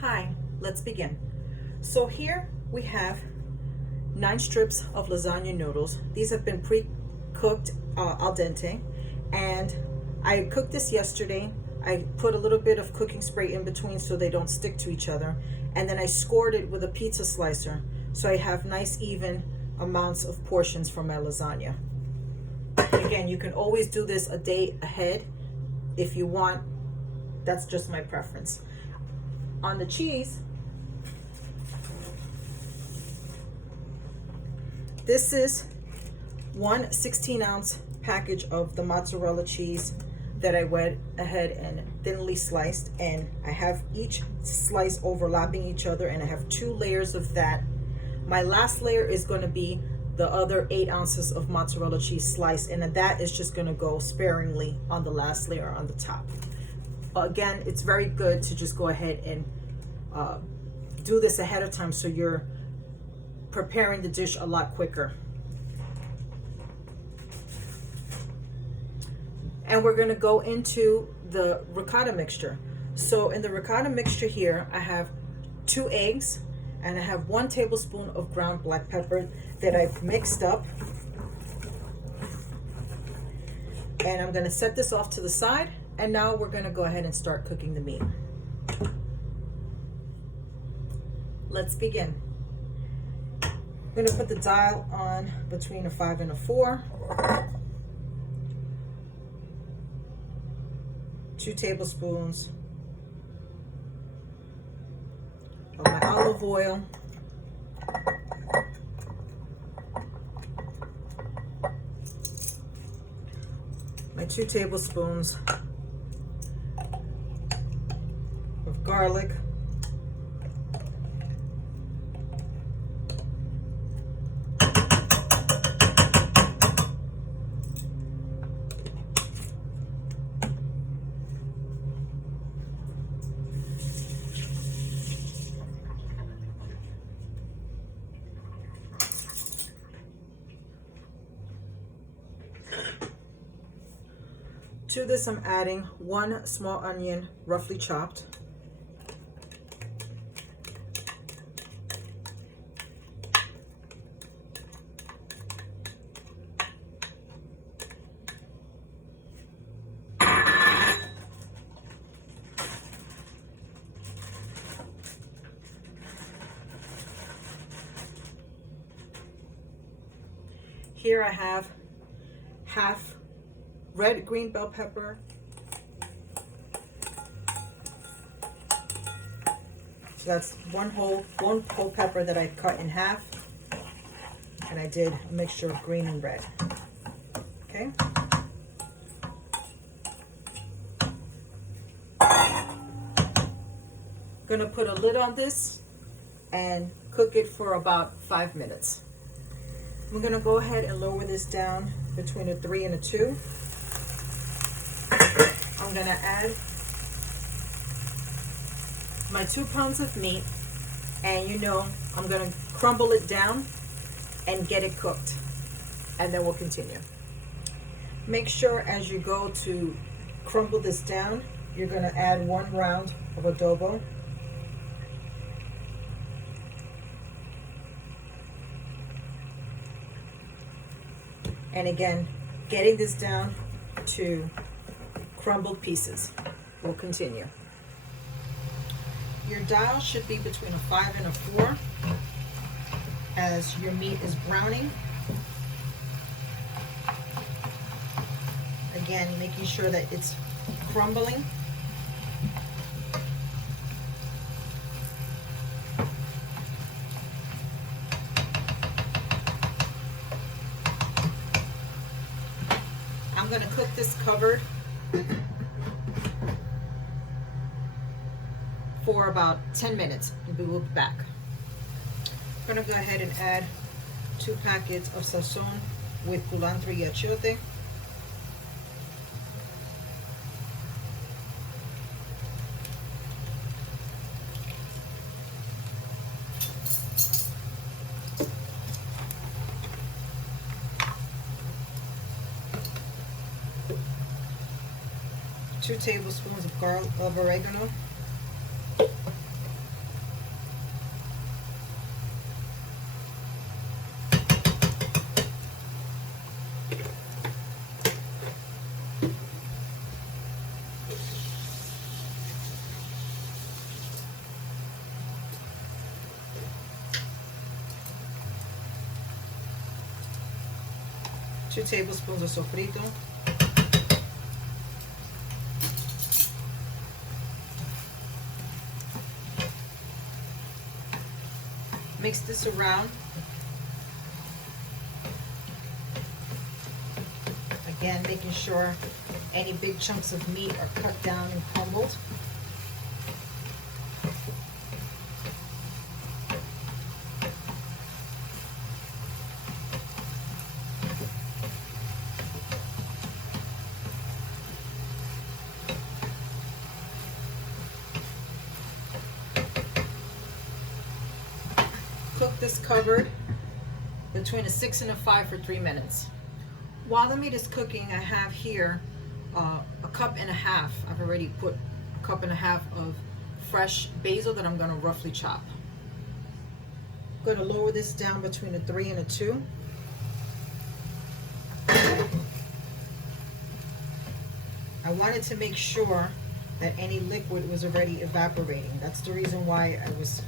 Hi, let's begin. So here we have 9 strips of lasagna noodles. These have been pre-cooked al dente, and I cooked this yesterday. I put a little bit of cooking spray in between so they don't stick to each other, and then I scored it with a pizza slicer so I have nice even amounts of portions for my lasagna. Again, you can always do this a day ahead if you want. That's just my preference. On the cheese, this is one 16-ounce package of the mozzarella cheese that I went ahead and thinly sliced, and I have each slice overlapping each other, and I have 2 layers of that. My last layer is going to be the other 8 ounces of mozzarella cheese sliced, and that is just going to go sparingly on the last layer on the top. Again, it's very good to just go ahead and do this ahead of time so you're preparing the dish a lot quicker. And we're going to go into the ricotta mixture. So in the ricotta mixture here, I have 2 eggs and I have 1 tablespoon of ground black pepper that I've mixed up. And I'm going to set this off to the side. And now we're going to go ahead and start cooking the meat. Let's begin. I'm going to put the dial on between a 5 and a 4. 2 tablespoons of my olive oil. My 2 tablespoons of garlic. To this, I'm adding 1 small onion, roughly chopped. Here I have half red green bell pepper, so that's one whole pepper that I cut in half, and I did a mixture of green and red. Okay. Gonna put a lid on this and cook it for about 5 minutes. I'm gonna go ahead and lower this down between a 3 and a 2. I'm gonna add my 2 pounds of meat, and I'm gonna crumble it down and get it cooked, and then we'll continue. Make sure as you go to crumble this down, you're gonna add 1 round of adobo. And again, getting this down to crumbled pieces. We'll continue. Your dial should be between a 5 and a 4 as your meat is browning. Again, making sure that it's crumbling. I'm going to cook this covered for about 10 minutes and we will be back. I'm going to go ahead and add 2 packets of sazon with culantro y achiote. Two tablespoons of oregano. 2 tablespoons of sofrito. Mix this around. Again, making sure any big chunks of meat are cut down and crumbled. Cook this covered between a 6 and a 5 for 3 minutes. While the meat is cooking, I have here a cup and a half. I've already put a cup and a half of fresh basil that I'm going to roughly chop. I'm going to lower this down between a 3 and a 2. I wanted to make sure that any liquid was already evaporating. That's the reason why I was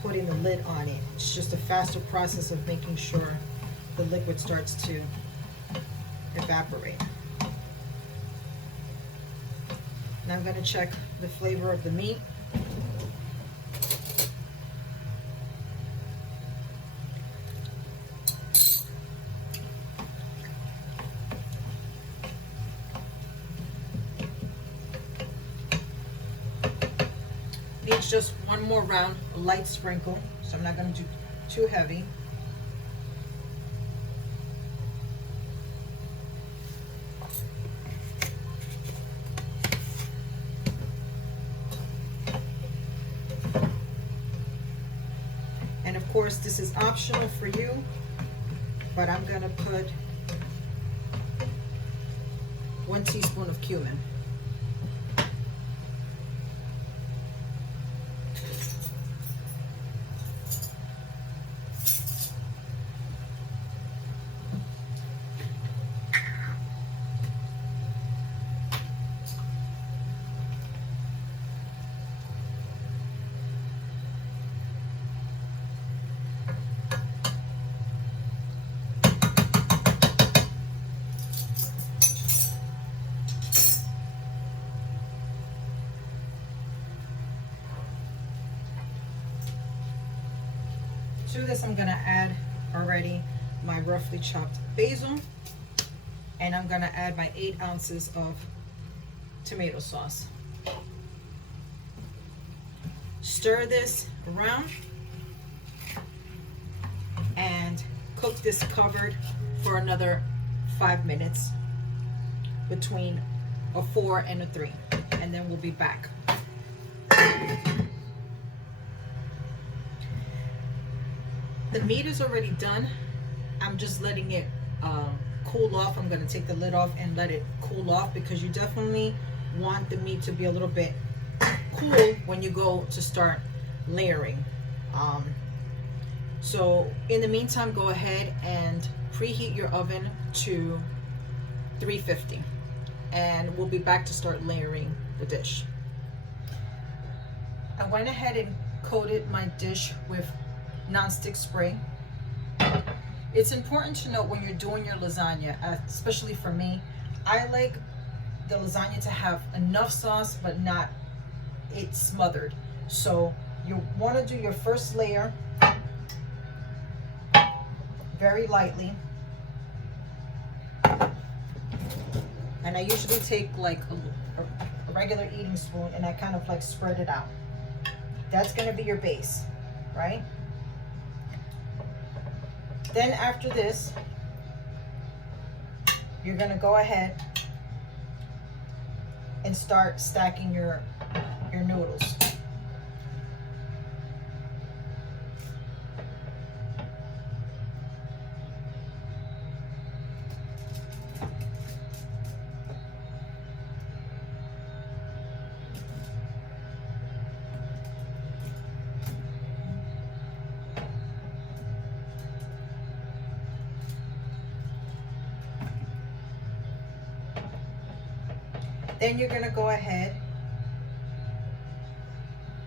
putting the lid on it. It's just a faster process of making sure the liquid starts to evaporate. Now I'm going to check the flavor of the meat. Needs just one more round, a light sprinkle, so I'm not going to do too heavy. And of course, this is optional for you, but I'm going to put 1 teaspoon of cumin. To this, I'm going to add already my roughly chopped basil, and I'm going to add my 8 ounces of tomato sauce. Stir this around and cook this covered for another 5 minutes between a 4 and a 3, and then we'll be back. The meat is already done. I'm just letting it cool off. I'm going to take the lid off and let it cool off, because you definitely want the meat to be a little bit cool when you go to start layering. So in the meantime, go ahead and preheat your oven to 350, and we'll be back to start layering the dish. I went ahead and coated my dish with non-stick spray. It's important to note when you're doing your lasagna, especially for me, I like the lasagna to have enough sauce but not it smothered. So you want to do your first layer very lightly, and I usually take like a regular eating spoon and I kind of like spread it out. That's going to be your base, right? Then after this, you're going to go ahead and start stacking your noodles. Then you're going to go ahead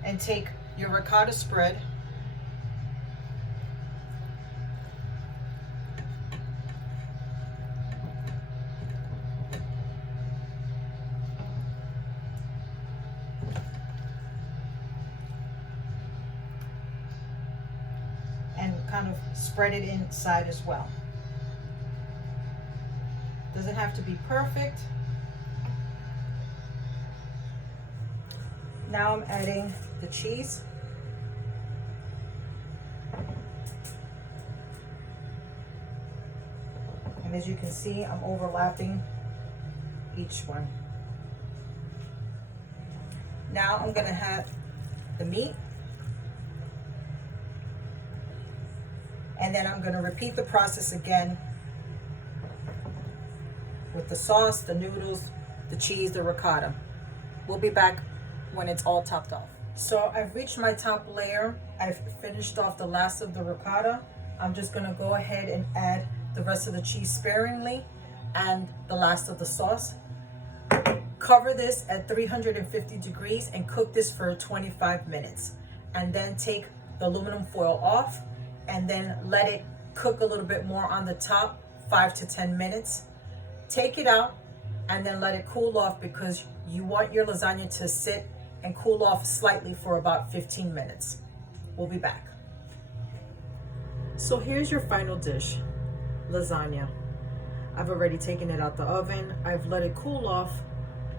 and take your ricotta spread kind of spread it inside as well. Doesn't have to be perfect. Now I'm adding the cheese. And as you can see, I'm overlapping each one. Now I'm gonna have the meat. And then I'm gonna repeat the process again with the sauce, the noodles, the cheese, the ricotta. We'll be back when it's all topped off. So I've reached my top layer. I've finished off the last of the ricotta. I'm just gonna go ahead and add the rest of the cheese sparingly and the last of the sauce. Cover this at 350 degrees and cook this for 25 minutes. And then take the aluminum foil off and then let it cook a little bit more on the top, 5 to 10 minutes. Take it out and then let it cool off, because you want your lasagna to sit and cool off slightly for about 15 minutes. We'll be back. So here's your final dish, lasagna. I've already taken it out the oven. I've let it cool off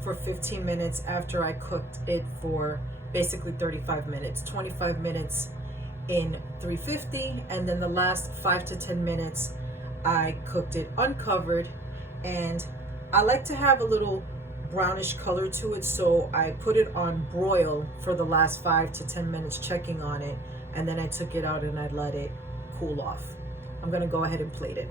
for 15 minutes after I cooked it for basically 35 minutes, 25 minutes in 350, and then the last 5 to 10 minutes I cooked it uncovered. And I like to have a little brownish color to it, so I put it on broil for the last 5 to 10 minutes, checking on it, and then I took it out and I let it cool off. I'm gonna go ahead and plate it.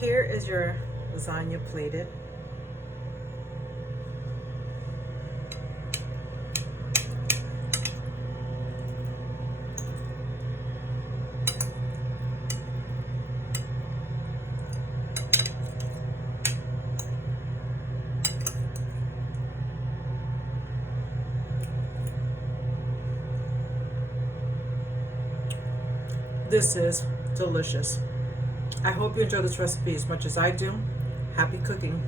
Here is your lasagna plated. This is delicious. I hope you enjoy this recipe as much as I do. Happy cooking.